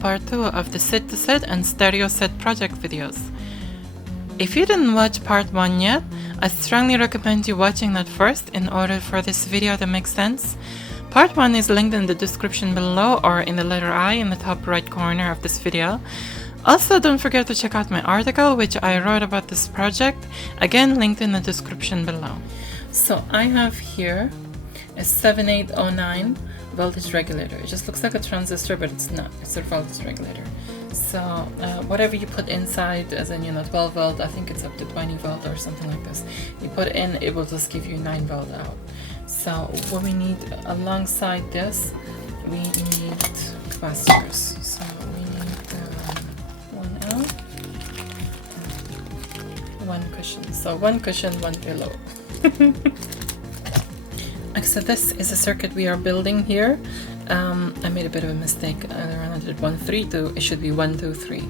part 2 of the SID2SID and Stereo SID project videos. If you didn't watch part 1 yet, I strongly recommend you watching that first in order for this video to make sense. Part 1 is linked in the description below or in the letter I in the top right corner of this video. Also, don't forget to check out my article which I wrote about this project, again linked in the description below. So I have here a 7809 voltage regulator. It just looks like a transistor, but it's not. It's a voltage regulator. So whatever you put inside, as in 12 volt, I think it's up to 20 volt or something like this. You put in, it will just give you 9 volt out. So what we need alongside this, we need capacitors. So we need one out, one cushion. So one cushion, one pillow. So this is a circuit we are building here. I made a bit of a mistake. I did 1, 3, 2. It should be 1, 2, 3.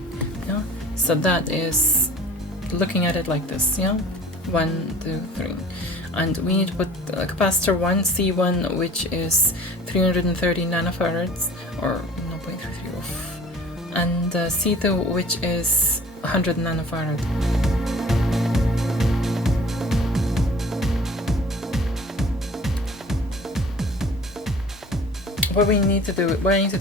Yeah. So that is looking at it like this. Yeah. 1, 2, 3. And we need to put capacitor 1, C1, which is 330 nanofarads, or 0.33 off, and C2, which is 100 nanofarad. What I need to do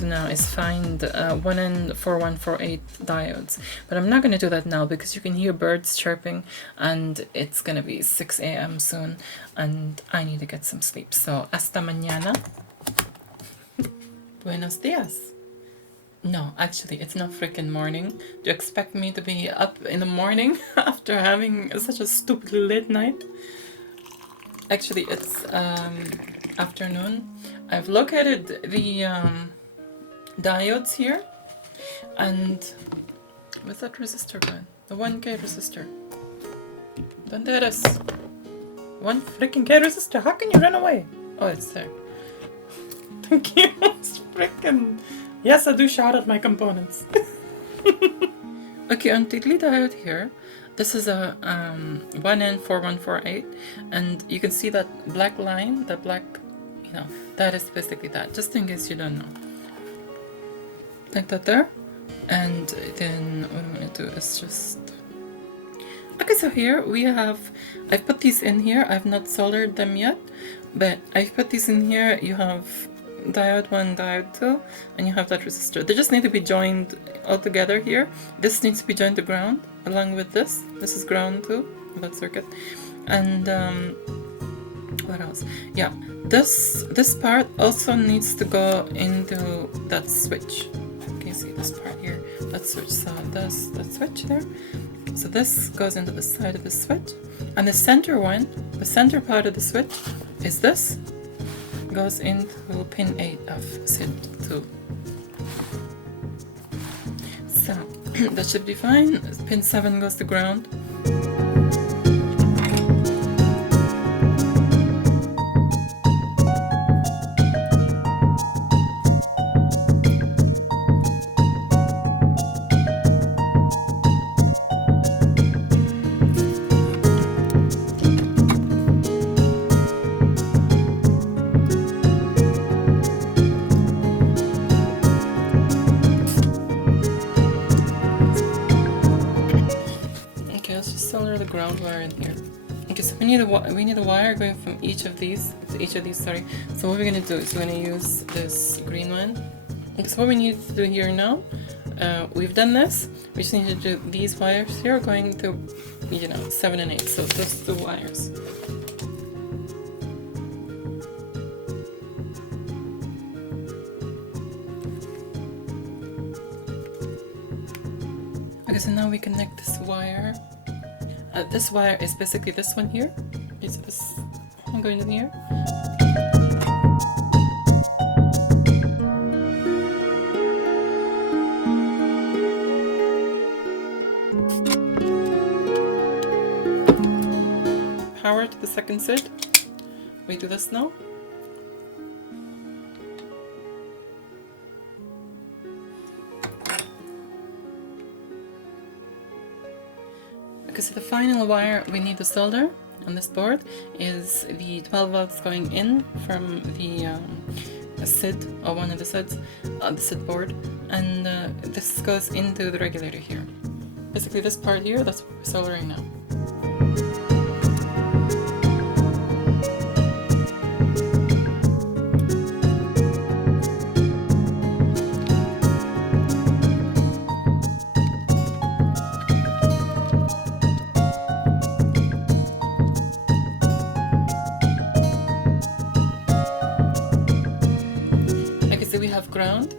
now is find 1N4148 diodes, but I'm not going to do that now because you can hear birds chirping and it's going to be 6 a.m. soon and I need to get some sleep. So hasta mañana. Buenos dias. No, actually it's not freaking morning. Do you expect me to be up in the morning after having such a stupidly late night? Actually it's afternoon. I've located the diodes here, and what's that resistor going? The 1K resistor. Donde eres? 1 freaking K resistor. How can you run away? Oh, it's there. Thank you. It's freaking. Yes, I do shout at my components. Okay, on Tiddly diode here, this is a 1N4148, and you can see that black line, the black. That is basically that, just in case you don't know. Like that there. And then what I'm going to do is just... Okay, so here we have... I've put these in here. I've not soldered them yet, but I've put these in here. You have diode 1, diode 2, and you have that resistor. They just need to be joined all together here. This needs to be joined to ground, along with this. This is ground too, that circuit. And what else? Yeah, this part also needs to go into that switch. Okay, see this part here, that switch. So that switch there. So this goes into the side of the switch, and the center one, the center part of the switch, is this. Goes into pin 8 of SID2. So that should be fine. Pin 7 goes to ground. Ground wire in here. Okay, so we need a wire going from each of these to each of these. Sorry. So what we're gonna do is we're gonna use this green one. Okay, so what we need to do here now, we've done this. We just need to do these wires here going to 7 and 8. So just the wires. Okay, so now we connect this wire. This wire is basically this one here. It's this one going in here. Power to the second SID. We do this now. Okay, so the final wire we need to solder on this board is the 12 volts going in from the a SID or one of the SIDs on the SID board, and this goes into the regulator here. Basically this part here, that's what we're soldering now. We have ground,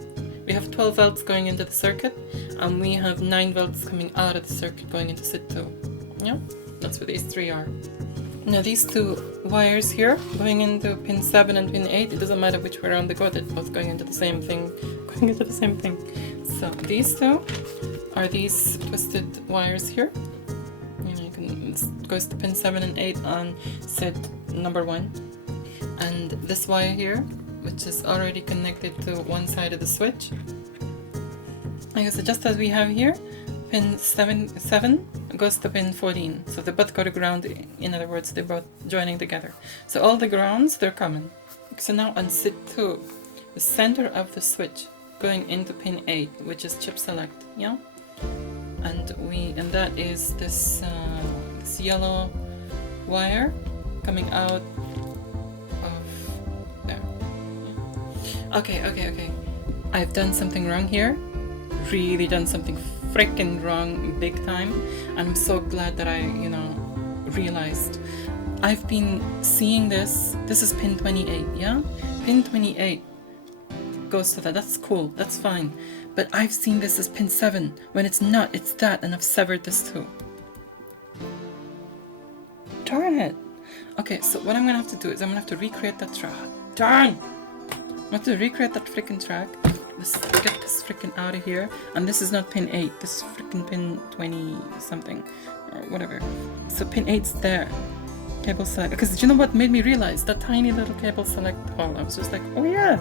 we have 12 volts going into the circuit, and we have 9 volts coming out of the circuit going into SID2. Yeah, that's what these three are. Now these two wires here going into pin 7 and pin 8, it doesn't matter which way around they go, they're both going into the same thing, So these two are these twisted wires here. You know, it goes to pin 7 and 8 on SID number 1, and this wire here, which is already connected to one side of the switch. Like I said, just as we have here, pin 7 goes to pin 14. So they both go to ground, in other words, they're both joining together. So all the grounds, they're common. So now on SID2, the center of the switch going into pin 8, which is chip select, yeah? And that is this yellow wire coming out. Okay. I've done something wrong here. Really done something freaking wrong big time. And I'm so glad that I, realized. I've been seeing this. This is pin 28, yeah? Pin 28 goes to that. That's cool. That's fine. But I've seen this as pin 7 when it's not. It's that, and I've severed this too. Darn it. Okay, so what I'm gonna have to do is I'm gonna have to recreate that track. Darn! I have to recreate that freaking track. Let's get this freaking out of here. And this is not pin 8. This is freaking pin 20 something. Or whatever. So pin 8's there. Cable select. Because you know what made me realize? That tiny little cable select hole. I was just like, oh yeah.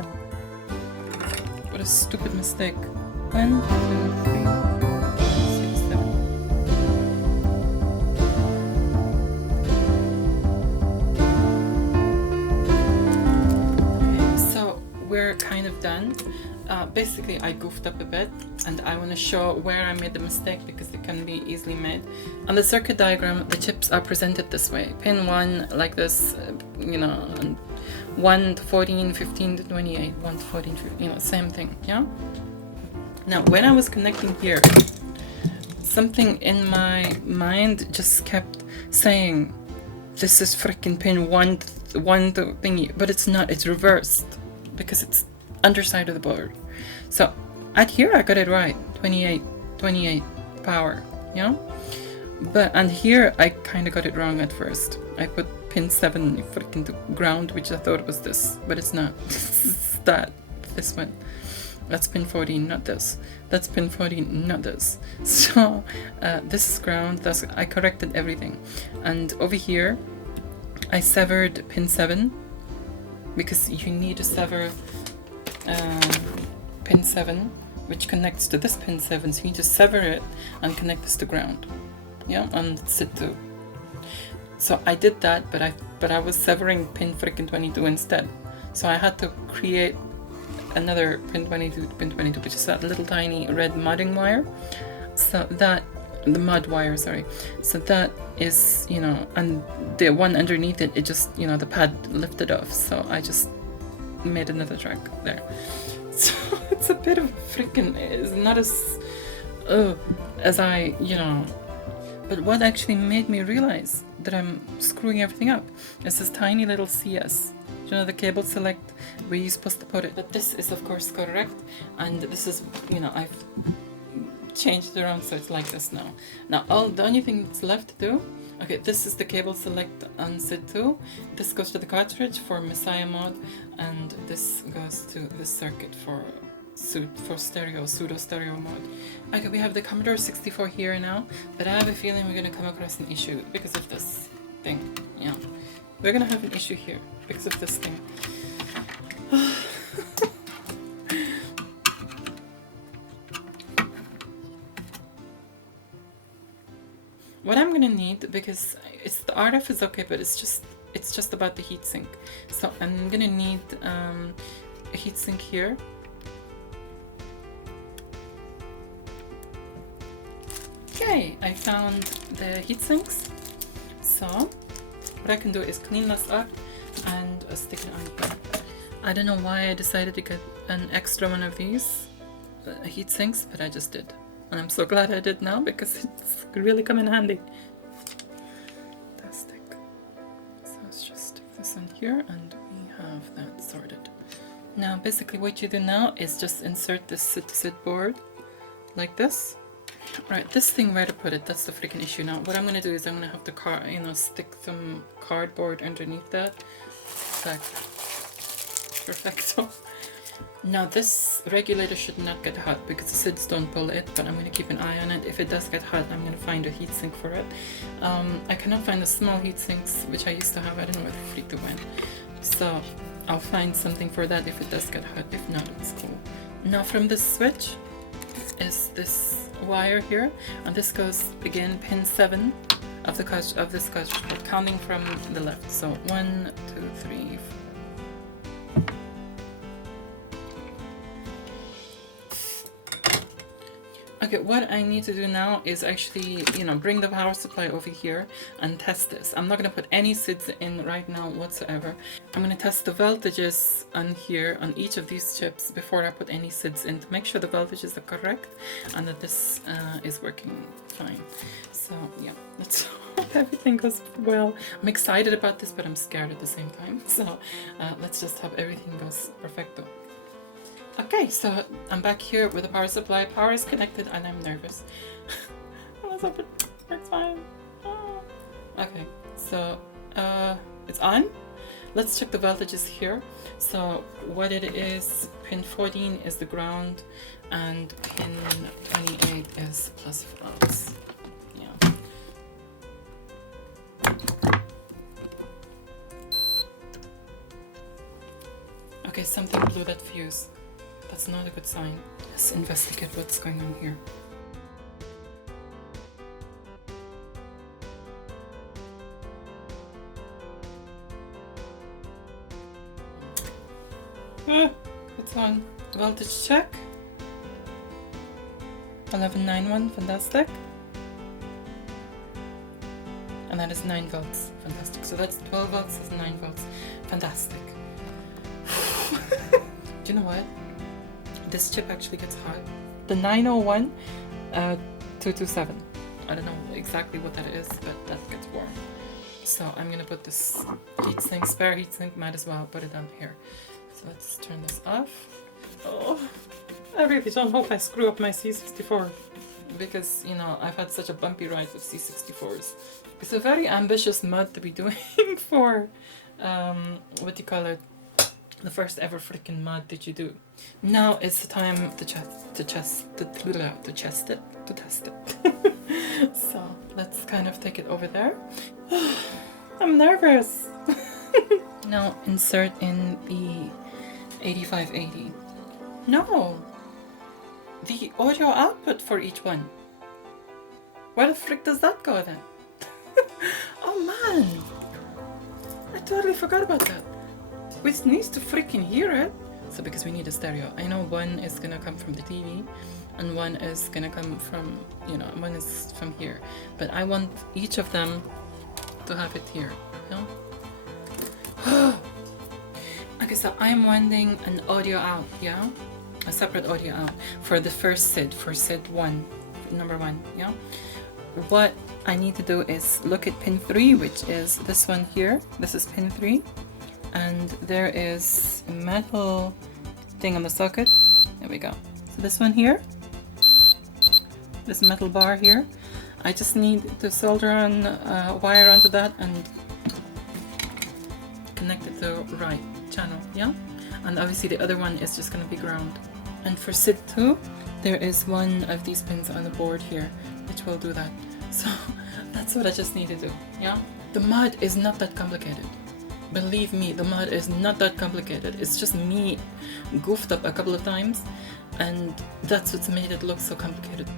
What a stupid mistake. 1, 2, 3, 4, 5, 6, 7. We're kind of done. Basically I goofed up a bit, and I want to show where I made the mistake because it can be easily made. On the circuit diagram, the chips are presented this way. Pin 1 like this, and 1 to 14, 15 to 28, 1 to 14, 15, same thing, yeah? Now, when I was connecting here, something in my mind just kept saying, this is freaking pin 1 to thingy, but it's not, it's reversed. Because it's underside of the board. So at here I got it right, 28 power, yeah? And here I kind of got it wrong at first. I put pin 7 freaking to ground, which I thought was this, but it's not. It's this one. That's pin 14, not this. That's pin 14, not this. So this is ground, I corrected everything. And over here, I severed pin 7, because you need to sever pin 7, which connects to this pin 7, so you need to sever it and connect this to ground, yeah, on SID2. So I did that, but I was severing pin freaking 22 instead, so I had to create another pin 22, which is that little tiny red modding wire, so that the mod wire, sorry. So that is, and the one underneath it, it just, the pad lifted off. So I just made another track there. So it's a bit of freaking, it's not as I, but what actually made me realize that I'm screwing everything up is this tiny little CS. The cable select where you're supposed to put it. But this is of course correct, and this is, I've changed it around so it's like this now. Now the only thing that's left to do, okay, this is the cable select on SID2. This goes to the cartridge for Mssiah mode, and this goes to the circuit for pseudo stereo mode. Okay, we have the Commodore 64 here now, but I have a feeling we're gonna come across an issue because of this thing. Yeah, we're gonna have an issue here because of this thing. What I'm gonna need, because the RF is okay, but it's just about the heatsink. So I'm gonna need heatsink here. Okay, I found the heatsinks. So what I can do is clean this up and stick it on here. I don't know why I decided to get an extra one of these heatsinks, but I just did. And I'm so glad I did now because it's really come in handy. Fantastic. So let's just stick this in here and we have that sorted. Now basically what you do now is just insert this SID2SID board like this. Right, this thing where to put it, that's the freaking issue. Now what I'm gonna do is I'm gonna have to stick some cardboard underneath that. Like, perfecto. Now this regulator should not get hot because the SIDs don't pull it, but I'm going to keep an eye on it. If it does get hot, I'm going to find a heatsink for it. I cannot find the small heatsinks, which I used to have. I don't know where the freak they went. So I'll find something for that if it does get hot. If not, it's cool. Now from this switch is this wire here, and this goes again pin 7 of this cartridge board, counting from the left. So 1, 2, 3, 4. Okay, what I need to do now is actually, bring the power supply over here and test this. I'm not going to put any SIDs in right now whatsoever. I'm going to test the voltages on here, on each of these chips, before I put any SIDs in to make sure the voltages are correct and that this is working fine. So yeah, let's hope everything goes well. I'm excited about this, but I'm scared at the same time. So let's just hope everything goes perfecto. Okay, so I'm back here with the power supply. Power is connected and I'm nervous. Let's hope it works fine. Oh. Okay, so it's on. Let's check the voltages here. So what it is, pin 14 is the ground and pin 28 is plus volts. Yeah. Okay, something blew that fuse. That's not a good sign. Let's investigate what's going on here. It's on. Voltage check. 1191, fantastic. And that is 9 volts, fantastic. So that's 12 volts, that's 9 volts, fantastic. Do you know what? This chip actually gets hot. The 901 227. I don't know exactly what that is, but that gets warm. So I'm gonna put this heatsink, spare heatsink, might as well put it on here. So let's turn this off. Oh, I really don't hope I screw up my C64 because, I've had such a bumpy ride with C64s. It's a very ambitious mod to be doing for, what do you call it? The first ever freaking mod did you do. Now it's the time to test it. So let's kind of take it over there. I'm nervous. Now insert in the 8580. No, the audio output for each one. Where the frick does that go then? Oh man, I totally forgot about that. Which needs to freaking hear it. So because we need a stereo. I know one is gonna come from the TV and one is gonna come from, one is from here. But I want each of them to have it here, Okay, so I'm wanting an audio out, yeah? A separate audio out for the first SID, for SID1, number 1, yeah? What I need to do is look at pin 3, which is this one here. This is pin 3. And there is a metal thing on the socket. There we go. So this one here, this metal bar here, I just need to solder on a wire onto that and connect it to the right channel, yeah? And obviously the other one is just going to be ground. And for SID2, there is one of these pins on the board here, which will do that. So that's what I just need to do, yeah? The mod is not that complicated. Believe me, the mod is not that complicated. It's just me goofed up a couple of times, and that's what's made it look so complicated.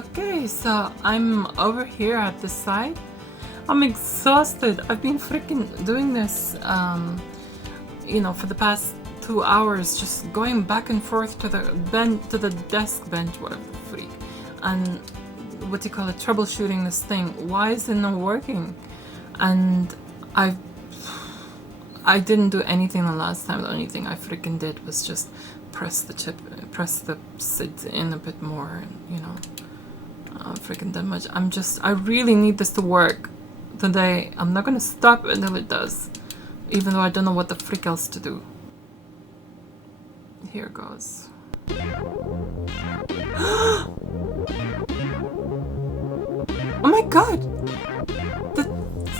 Okay, so I'm over here at this side. I'm exhausted. I've been freaking doing this, you know, for the past 2 hours, just going back and forth to the desk bench, whatever the freak, and what do you call it, troubleshooting this thing. Why is it not working? And I didn't do anything the last time. The only thing I freaking did was just press the SID in a bit more, you know. Freaking that much. I really need this to work today. I'm not gonna stop until it does, even though I don't know what the frick else to do. Here goes. Oh my god!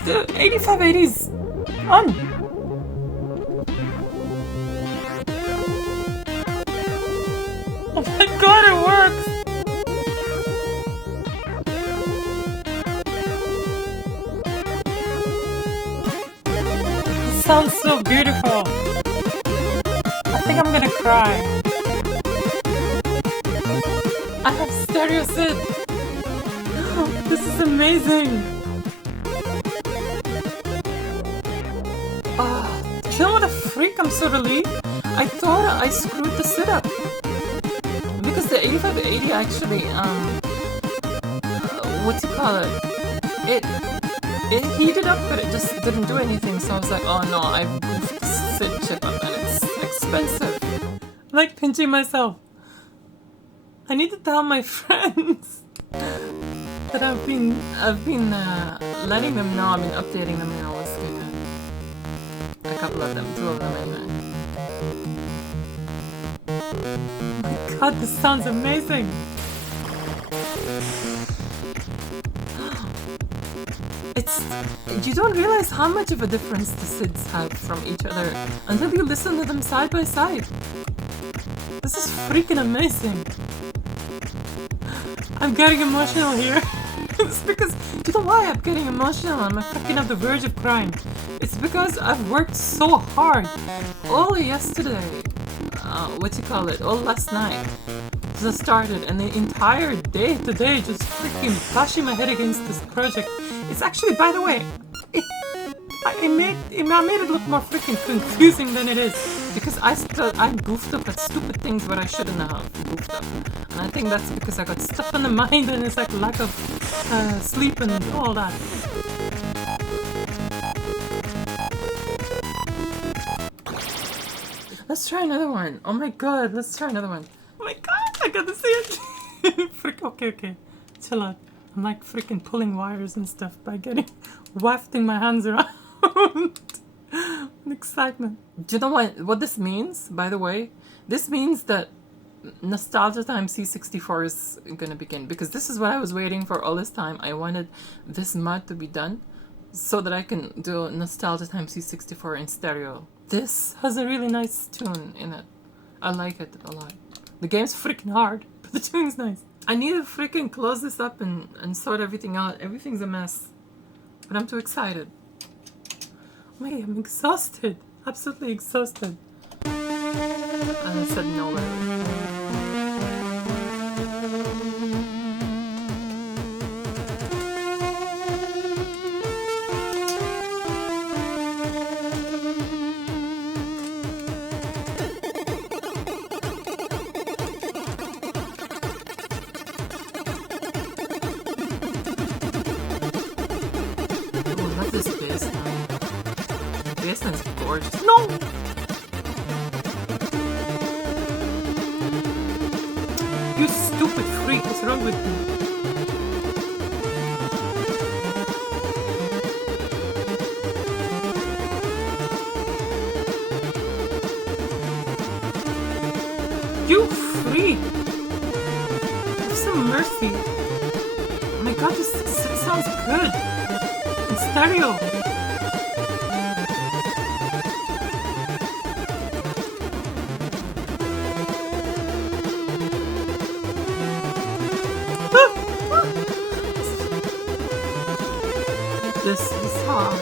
The 8580's on! Oh my god, it works! It sounds so beautiful! I think I'm gonna cry. I have Stereo SID! This is amazing! Do you know what the freak? I'm so relieved. I thought I screwed the SID up. Because the 8580 actually, what do you call it? It heated up, but it just didn't do anything. So I was like, oh no, I goofed the SID chip up and it's expensive. I'm like pinching myself. I need to tell my friends that I've been letting them know. I've been updating them now. A couple of them, 2 of them anyway. Oh my god, this sounds amazing! You don't realize how much of a difference the SIDs have from each other until you listen to them side by side. This is freaking amazing! I'm getting emotional here. It's because, do you know why I'm getting emotional? I'm freaking on the verge of crying. It's because I've worked so hard all yesterday, all last night, since I started, and the entire day today just freaking bashing my head against this project. It's actually, by the way, I made it look more freaking confusing than it is, because I goofed up at stupid things where I shouldn't have goofed up. And I think that's because I got stuff on the mind and it's like lack of sleep and all that. Let's try another one. Oh my god, let's try another one. Oh my god, I gotta see it. Frick, okay. Chill out. I'm like freaking pulling wires and stuff by wafting my hands around. Excitement. Do you know what this means, by the way? This means that Nostalgia Time C64 is gonna begin, because this is what I was waiting for all this time. I wanted this mod to be done so that I can do Nostalgia Time C64 in stereo. This has a really nice tune in it. I like it a lot. The game's freaking hard, but the tune's nice. I need to freaking close this up and sort everything out. Everything's a mess. But I'm too excited. Wait, I'm exhausted. Absolutely exhausted. And I said no. This is gorgeous. No! You stupid freak, what's wrong with you? You freak! Have some mercy. Oh my god, this sounds good. In stereo. This is hard.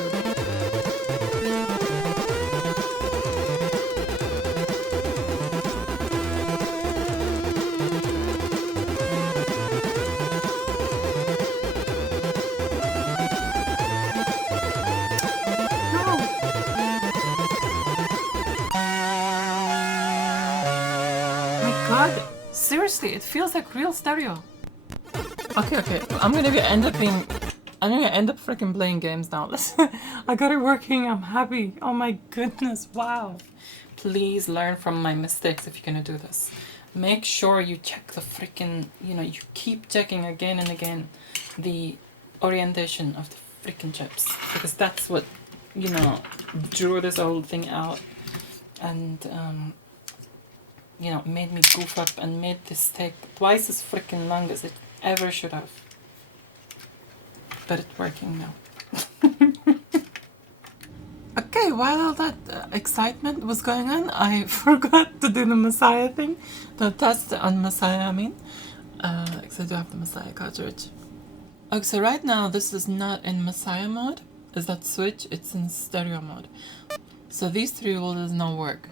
god! Seriously, it feels like real stereo. Okay, I'm gonna end up freaking playing games now. Listen, I got it working, I'm happy. Oh my goodness, wow. Please learn from my mistakes if you're gonna do this. Make sure you check the freaking, you keep checking again and again the orientation of the freaking chips. Because that's what, drew this whole thing out. And, made me goof up and made this take twice as freaking long as it ever should have. But it's working now. Okay, while all that excitement was going on, I forgot to do the Mssiah thing. The test on Mssiah, I mean. Because I do have the Mssiah cartridge. Okay, so right now this is not in Mssiah mode. Is that switch? It's in stereo mode. So these three will not work.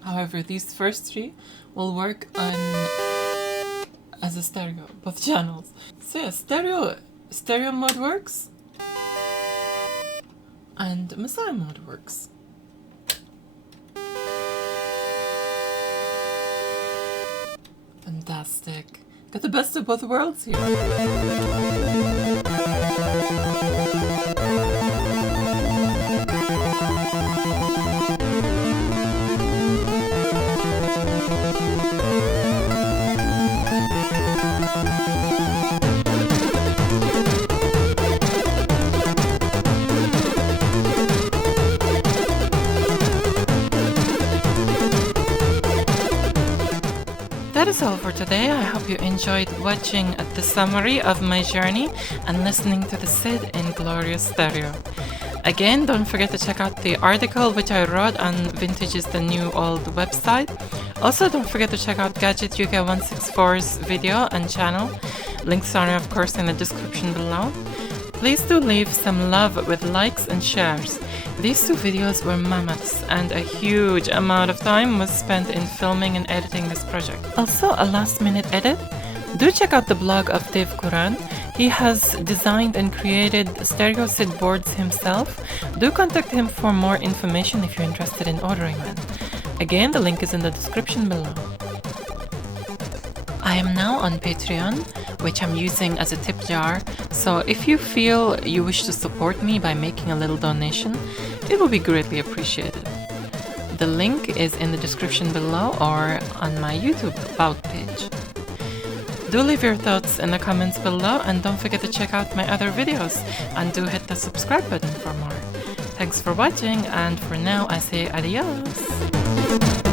However, these first three will work on as a stereo, both channels. So yeah, stereo mode works. And Mssiah mode works. Fantastic. Got the best of both worlds here. That is all for today. I hope you enjoyed watching the summary of my journey and listening to the SID in glorious stereo. Again, don't forget to check out the article which I wrote on Vintage is the New Old website. Also, don't forget to check out Gadget UK 164's video and channel. Links are of course in the description below. Please do leave some love with likes and shares. These two videos were mammoths and a huge amount of time was spent in filming and editing this project. Also, a last minute edit. Do check out the blog of Dave Kuran. He has designed and created Stereo SID boards himself. Do contact him for more information if you're interested in ordering one. Again, the link is in the description below. I am now on Patreon, which I'm using as a tip jar, so if you feel you wish to support me by making a little donation, it will be greatly appreciated. The link is in the description below or on my YouTube About page. Do leave your thoughts in the comments below and don't forget to check out my other videos and do hit the subscribe button for more. Thanks for watching and for now I say adios!